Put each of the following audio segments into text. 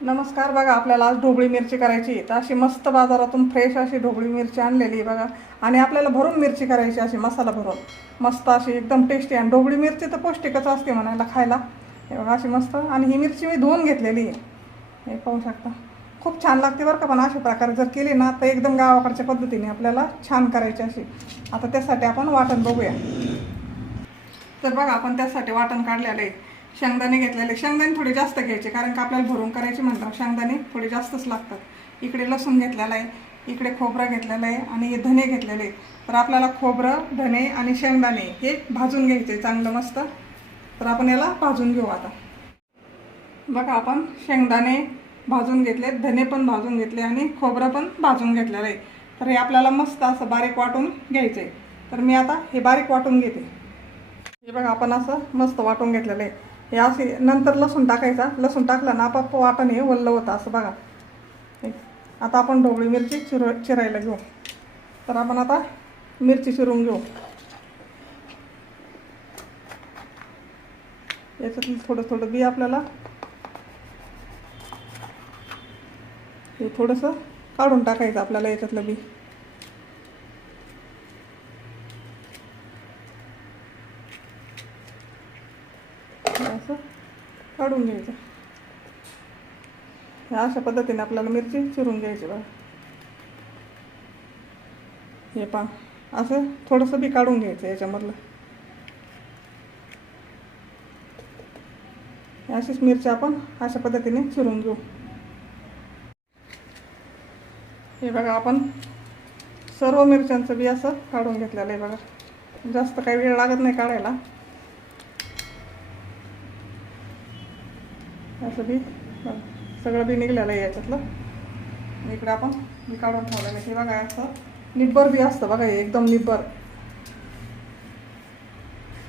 नमस्कार. बघा, आपल्याला आज ढोबळी मिरची करायची आहे. तर अशी मस्त बाजारातून फ्रेश अशी ढोबळी मिरची आणलेली आहे बघा. आणि आपल्याला भरून मिरची करायची, अशी मसाला भरून मस्त अशी एकदम टेस्टी. आणि ढोबळी मिरची तर पौष्टिकच असते म्हणायला खायला. हे बघा अशी मस्त. आणि ही मिरची मी धुवून घेतलेली आहे, हे पाहू शकता. खूप छान लागते बरं का. पण अशा प्रकारे जर केली ना तर एकदम गावाकडच्या पद्धतीने आपल्याला छान करायची अशी. आता त्यासाठी आपण वाटण बघूया. तर बघा, आपण त्यासाठी वाटण काढलेलं आहे. शेंगदाणे घेतलेले. शेंगदाणे थोडे जास्त घ्यायचे, कारण का आपल्याला भरून करायचे म्हणतात शेंगदाणे थोडे जास्तच लागतात. इकडे लसूण घेतलेला आहे, इकडे खोबरं घेतलेलं आहे आणि धने घेतलेले. तर आपल्याला खोबरं, धने आणि शेंगदाणे हे भाजून घ्यायचे चांगलं मस्त. तर आपण याला भाजून घेऊ आता. बघा, आपण शेंगदाणे भाजून घेतले, धने पण भाजून घेतले आणि खोबरं पण भाजून घेतलेलं आहे. तर हे आपल्याला मस्त असं बारीक वाटून घ्यायचं आहे. तर मी आता हे बारीक वाटून घेते. हे बघा, आपण असं मस्त वाटून घेतलेलं आहे. हे असे नंतर लसूण टाकायचा. लसूण टाकला ना आपाप वाटण हे वल्ल होतं असं बघा. आता आपण ढोबळी मिरची चिरायला घेऊ. तर आपण आता मिरची चिरून घेऊ. याच्यातलं थोडं थोडं बी आपल्याला हे थोडंसं काढून टाकायचं आपल्याला याच्यातलं बी. असं काढून घ्यायचं. अशा पद्धतीने आपल्याला मिरची चिरून घ्यायची बघा. हे पहा, असं थोडंसं बी काढून घ्यायचं याच्यामधलं. अशीच मिरची आपण अशा पद्धतीने चिरून घेऊ. हे बघा, आपण सर्व मिरच्यांचं बी असं काढून घेतलेलं आहे बघा. जास्त काही वेळ लागत नाही काढायला. असं बी सगळं बी निघलेलं आहे याच्यातलं. इकडे आपण बी काढून ठेवलेलं आहे. हे बघा, असं निब्बर बी असतं बघा, हे एकदम निब्बर.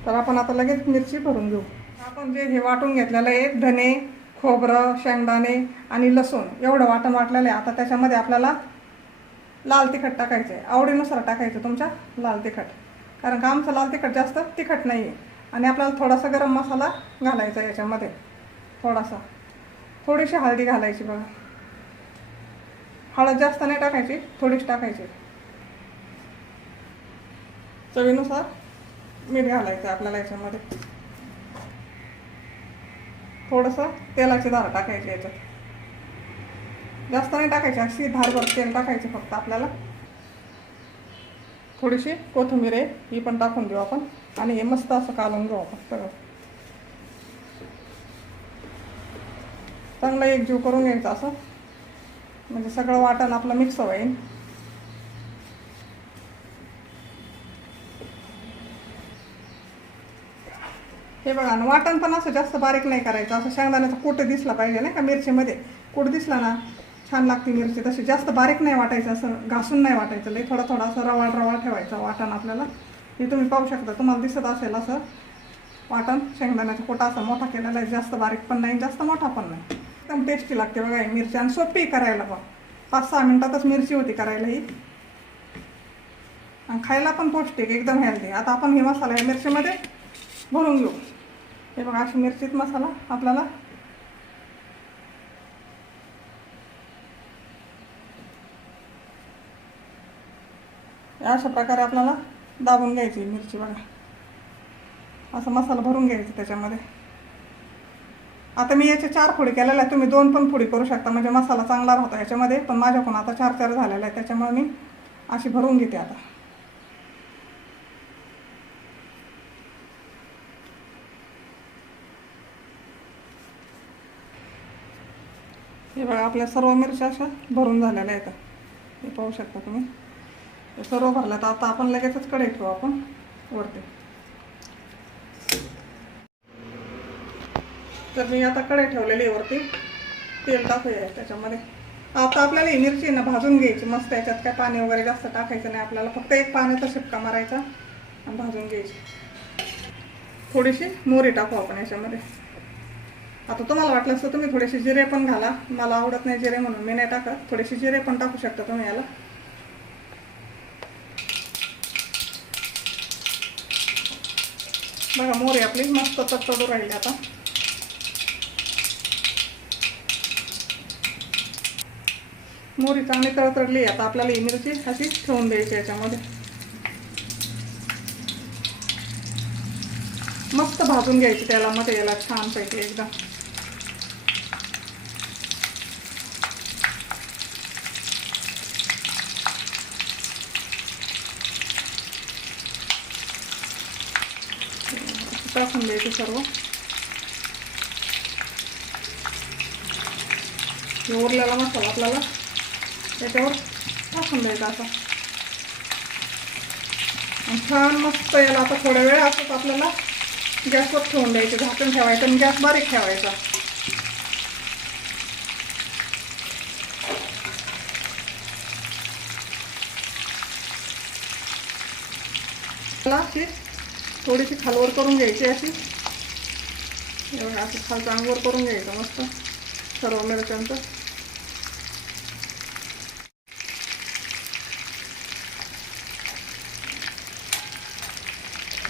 तर आपण आता लगेच मिरची भरून घेऊ. आपण जे हे वाटून घेतलेलं आहे, धने, खोबरं, शेंगदाणे आणि लसूण एवढं वाटण वाटलेलं आहे. आता त्याच्यामध्ये आपल्याला लाल तिखट टाकायचं आहे. आवडीनुसार टाकायचं तुमच्या लाल तिखट, कारण का आमचं लाल तिखट जास्त तिखट नाही आहे. आणि आपल्याला थोडासा गरम मसाला घालायचा याच्यामध्ये. थोडीशी हळदी घालायची बघा. हळद जास्त नाही टाकायची, थोडीच टाकायची. चवीनुसार मीठ घालायचं आपल्याला याच्यामध्ये. थोडंसं तेलाची धार टाकायची याच्यात, जास्त नाही टाकायची. अशी धारभर तेल टाकायचे फक्त आपल्याला. थोडीशी कोथिंबीर आहे, ही पण टाकून देऊ आपण. आणि हे मस्त असं कालवून घेऊ आपण सगळं. चांगलं एकजीव करून घ्यायचं असं, म्हणजे सगळं वाटण आपलं मिक्स होईल. हे बघा ना, वाटण पण असं जास्त बारीक नाही करायचं. असं शेंगदाण्याचा कूट दिसला पाहिजे नाही का मिरचीमध्ये. कूट दिसला ना छान लागते मिरची. तशी जास्त बारीक नाही वाटायचं, असं घासून नाही वाटायचं. लई थोडा थोडा असं रवाळ रवाळ ठेवायचं वाटण आपल्याला. हे तुम्ही पाहू शकता, तुम्हाला दिसत असेल असं वाटण. शेंगदाण्याचा कोटा असा मोठा केलेला आहे, जास्त बारीक पण नाही जास्त मोठा पण नाही. एकदम टेस्टी लागते बघा ही मिरची. आणि सोपी करायला पण, 5-6 मिनिटातच मिरची होती करायला ही. आणि खायला पण पौष्टिक, एकदम हेल्दी. आता आपण हे मसाला या मिरचीमध्ये भरून घेऊ. हे बघा, अशी मिरचीत मसाला आपल्याला अशा प्रकारे आपल्याला दाबून घ्यायची मिरची बघा. असं मसाला भरून घ्यायचा त्याच्यामध्ये. आता मी याचे 4 फोडी केलेल्या आहे. तुम्ही 2 पण फोडी करू शकता, म्हणजे मसाला चांगला राहतो याच्यामध्ये. पण माझ्याकडून आता 4 झालेला आहे, त्याच्यामुळे मी अशी भरून घेते आता. हे बघा, आपल्या सर्व मिरच्या अशा भरून झालेल्या आहेत. हे पाहू शकता तुम्ही. हे सर्व भरलं. तर आता आपण लगेचच कढई ठेवू आपण वरती. तर मी आता कढई ठेवलेली आहे वरती. तेल टाकूया त्याच्यामध्ये. आता आपल्याला ही मिरची ना भाजून घ्यायची मस्त. याच्यात काय पाणी वगैरे जास्त टाकायचं नाही आपल्याला, फक्त एक पाण्याचा शिपका मारायचा आणि भाजून घ्यायची. थोडीशी मोहरी टाकू आपण याच्यामध्ये. आता तुम्हाला वाटलं असतं तुम्ही थोडेसे जिरे पण घाला. मला आवडत नाही जिरे म्हणून मी नाही टाकत. थोडेसे जिरे पण टाकू शकता तुम्ही याला. बघा, मोहरी आपली मस्त तडतडू राहिली आता. मोहरी चांगली तळतळली. आता आपल्याला ही मिरची अशी ठेवून द्यायची याच्यामध्ये. मस्त भाजून घ्यायची तेलामध्ये याला छानपैकी एकदम. टाकून द्यायचं सर्व. उरलेला मसाला आपल्याला त्याच्यावर टाकून द्यायचा असा. छान मस्त याला आता थोडा वेळ असंच आपल्याला गॅसवर ठेवून द्यायचं. झाकण ठेवायचं आणि गॅस बारीक ठेवायचा. अशी थोडीशी खालवर करून घ्यायची अशी. असं खालचं अंगवर करून घ्यायचं मस्त सर्व मिरच्यांचं.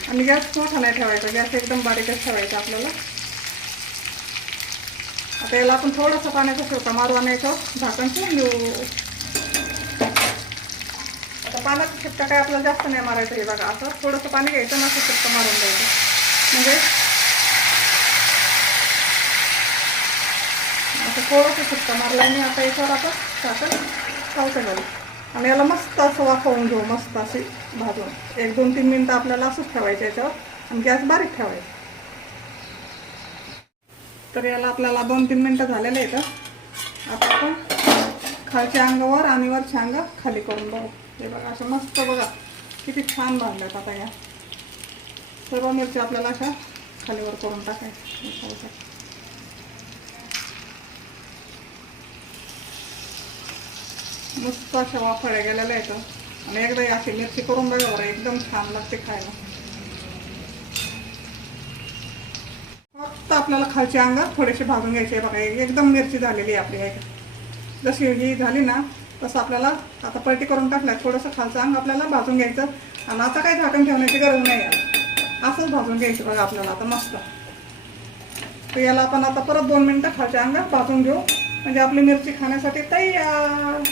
आणि गॅस मोठा नाही ठेवायचा, गॅस एकदम बारीकच ठेवायचा आपल्याला. आता याला आपण थोडासा पाण्याचा शिरका मारू आणायचं, झाकण ठेवून देऊ. आता पाण्याचा शिपका काय आपल्याला जास्त नाही मारायचं. हे बघा असं थोडंसं पाणी घ्यायचं आणि असं शिपका मारून द्यायचं. म्हणजे असं थोडंसं शिपका मारला आणि आता याच्यावर आपण झाकण चालतं घालू. आणि याला मस्त असं वाफवून घेऊ, मस्त अशी भाजून. 1-2-3 मिनटं आपल्याला असंच ठेवायचं याच्यावर आणि गॅस बारीक ठेवायचा. तर याला आपल्याला 2-3 मिनटं झालेले आहेत. आता आपण खालच्या अंगावर आणि वरच्या अंग खाली करून बघू. हे बघा असं मस्त बघा किती छान भाजल्यात. आता या सर्व मिरच्या आपल्याला अशा खालीवर करून टाकायच्या. मस्त अशा वाफळ्या गेलेल्या आहेत. आणि एकदा अशी मिरची करून बघा बरं, एकदम छान लागते खायला. फक्त आपल्याला खालची अंग थोडेसे भाजून घ्यायचे. बघा एकदम मिरची झालेली आहे आपली. जशी ही झाली ना तसं आपल्याला आता पलटी करून टाकल्या. थोडंसं खालचं अंग आपल्याला भाजून घ्यायचं. आणि आता काही झाकण ठेवण्याची गरज नाही आहे, असंच भाजून घ्यायचं बघा आपल्याला आता मस्त. तर याला आपण आता परत 2 मिनटं खालच्या अंग भाजून घेऊ, म्हणजे आपली मिरची खाण्यासाठी तयार.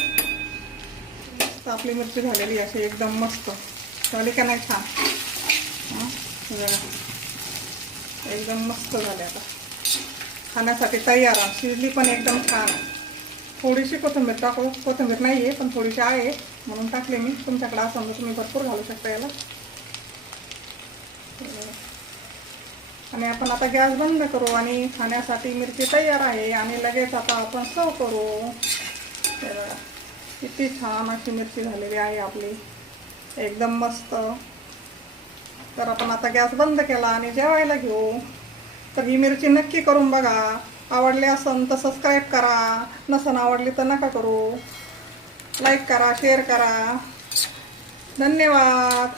आपली मिरची झालेली अशी एकदम मस्त झाली का नाही? छान एकदम मस्त झाली. आता खाण्यासाठी तयार. शिजली पण एकदम छान. थोडीशी कोथिंबीर टाकू. कोथिंबीर नाही आहे पण थोडीशी आहे म्हणून टाकले मी. तुमच्याकडे असं तुम्ही भरपूर घालू शकता याला. आणि आपण आता गॅस बंद करू आणि खाण्यासाठी मिरची तयार आहे. आणि लगेच आता आपण सर्व करू. किती छान अशी मिरची झालेली आहे आपली, एकदम मस्त. तर आपण आता गॅस बंद केला आणि जेवायला घेऊ. तर ही मिरची नक्की करून बघा. आवडली असेल तर सबस्क्राईब करा, नसेल आवडली तर नका करू. लाईक करा, शेअर करा. धन्यवाद.